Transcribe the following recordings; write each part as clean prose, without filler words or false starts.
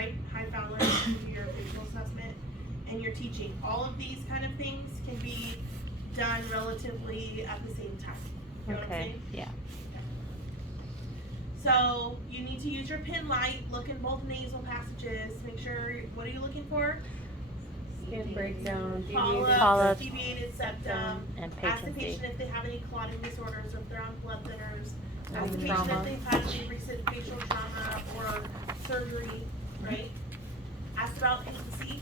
right? High Fowler to do your facial assessment, and you're teaching. All of these kind of things can be done relatively at the same time. You know what I'm saying? Yeah. So you need to use your pin light, look in both nasal passages, make sure, what are you looking for? Skin breakdown, Polyps, deviated septum, and ask the patency. patient if they have any clotting disorders or if they're on blood thinners. Ask the Any patient trauma. if they've had any recent facial trauma or surgery, right? Ask about patency.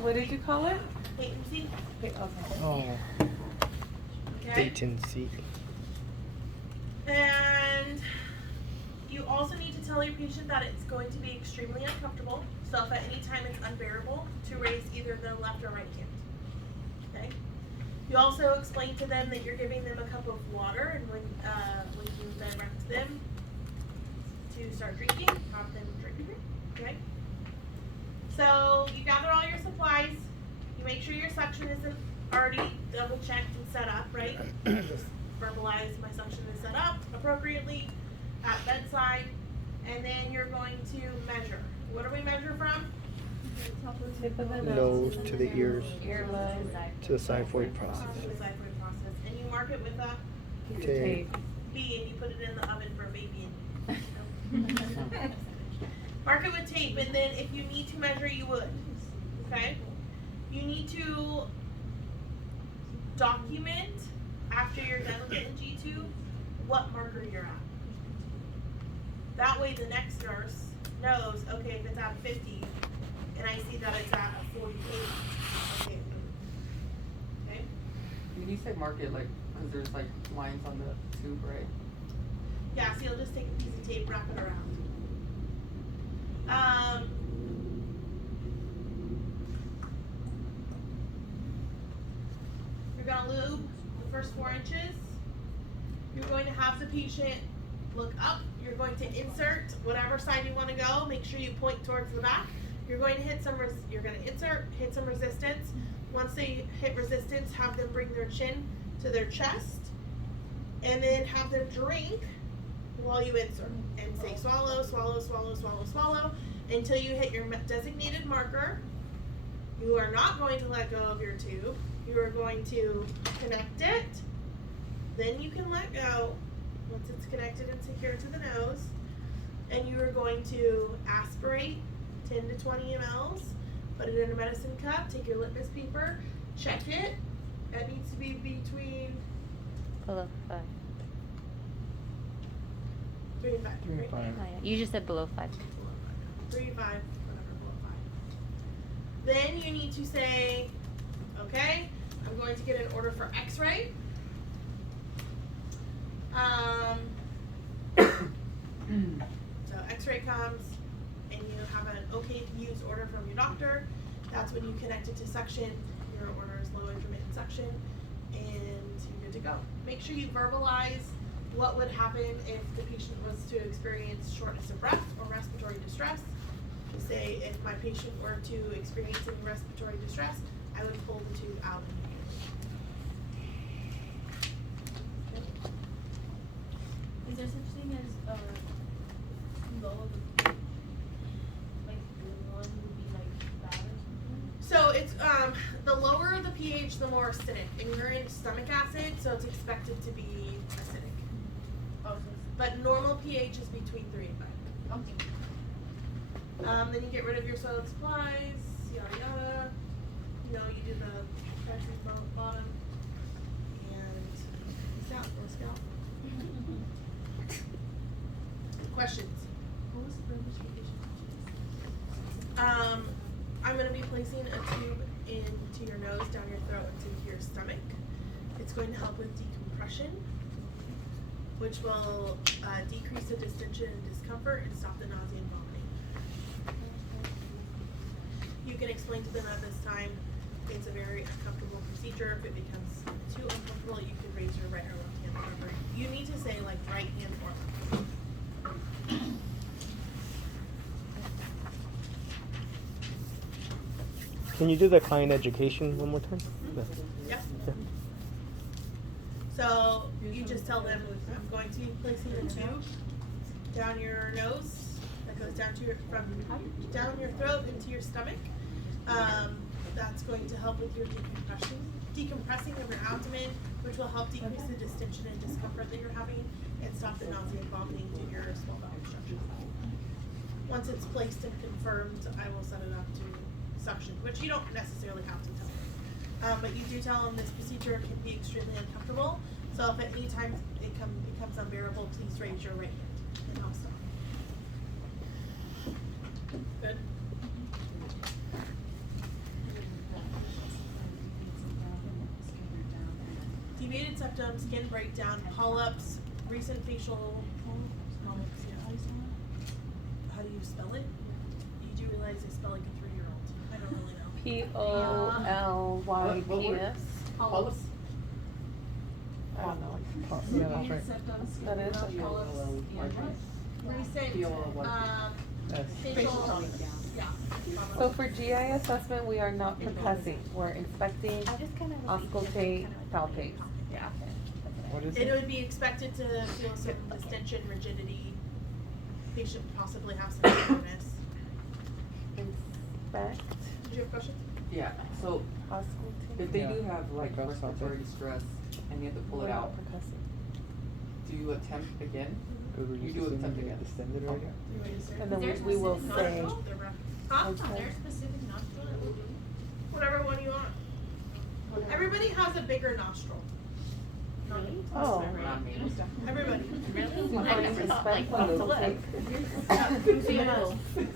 What did you call it? Patency, Okay. Oh, okay? patency. And you also need to tell your patient that it's going to be extremely uncomfortable. So if at any time it's unbearable, to raise either their left or right hand. Okay. You also explain to them that you're giving them a cup of water, and when you direct them to start drinking, have them drink. Okay. So you gather all your supplies. You make sure your suction isn't already double checked and set up, right? Just verbalize my suction is set up appropriately at bedside, and then you're going to measure. What do we measure from? Tip of the Nose to the ears, earlobe, to the xiphoid process. To the xiphoid process, and you mark it with a Tape. B, and you put it in the oven for a baby. And mark it with tape, and then if you need to measure, you would. Okay. You need to document after you're done with it in G2 what marker you're at. That way the next nurse knows, okay, if it's at 50 and I see that it's at 48, okay. Okay? When you say market, like, because there's like lines on the tube, right? Yeah, so you'll just take a piece of tape, wrap it around. You're gonna lube the first 4 inches. You're going to have the patient look up. You're going to insert whatever side you want to go. Make sure you point towards the back. You're going to hit some. You're going to insert, hit some resistance. Once they hit resistance, have them bring their chin to their chest, and then have them drink while you insert, and say swallow, swallow, swallow, swallow, swallow, until you hit your designated marker. You are not going to let go of your tube. You are going to connect it. Then you can let go once it's connected and secure to the nose. And you are going to aspirate 10 to 20 mLs, put it in a medicine cup, take your litmus paper, check it. That needs to be between Below 5. 3 and 5. 3 and right? 5. Oh, yeah. You just said below 5. 3, 5, whatever, below 5. Then you need to say, okay, I'm going to get an order for x-ray. So x-ray comes and you have an okay to use order from your doctor. That's when you connect it to suction. Your order is low intermittent suction, and you're good to go. Make sure you verbalize what would happen if the patient was to experience shortness of breath or respiratory distress. To say, if my patient were to experience any respiratory distress, I would pull the tube out immediately. Is there such thing as low of the like the one would be like bad or something? So it's the lower the pH, the more acidic, and you're in stomach acid, so it's expected to be acidic. Oh, so But normal pH is between 3 and 5. okay. Then you get rid of your soiled supplies, yada yada. You know, you do the pressure bottom, and scalp or scalp. Questions? What was the purpose of the I'm going to be placing a tube into your nose, down your throat, and into your stomach. It's going to help with decompression, which will decrease the distension and discomfort and stop the nausea and vomiting. You can explain to them at this time it's a very uncomfortable procedure. If it becomes too uncomfortable, you can raise your right or left hand, whatever. You need to say like right hand or left. Can you do the client education one more time? Yeah. So you just tell them I'm going to be placing a tube down your nose that goes down to from down your throat into your stomach. That's going to help with your decompressing of your abdomen, which will help decrease the distension and discomfort that you're having and stop the nausea and vomiting due to your small bowel obstruction. Once it's placed and confirmed, I will set it up to suction, which you don't necessarily have to tell them. But you do tell them this procedure can be extremely uncomfortable. So if at any time it becomes unbearable, please raise your right hand and I'll stop. Good. Deviated septum, skin breakdown, polyps, recent facial polyps, yeah. How do you spell it? You do realize they spell like a 3-year-old. I don't really know. Polyps. Polyps? I don't know. Yeah, that's right. That is. Recent, Yes. facial, yeah. So for GI assessment, we are not percussing. We're inspecting, auscultate, palpate. Yeah. What is It it? would be expected to feel some distension, rigidity. Patient possibly have some soreness. Inspect, Did you have a question? Yeah, so auscultate. if they Yeah. do have like Like us, respiratory okay. distress and you have to pull We're it not out, percussing. do you attempt again? Because we're You used do to seeing attempt them again. get distended right here. You want to say? And then Is there we will specific say, nostril? Huh? Is there a specific nostril that we're doing? Whatever one you want. Everybody has a bigger nostril. Not me. oh. Not me. Everybody. Before you inspect, Like, we will look. take. Yeah.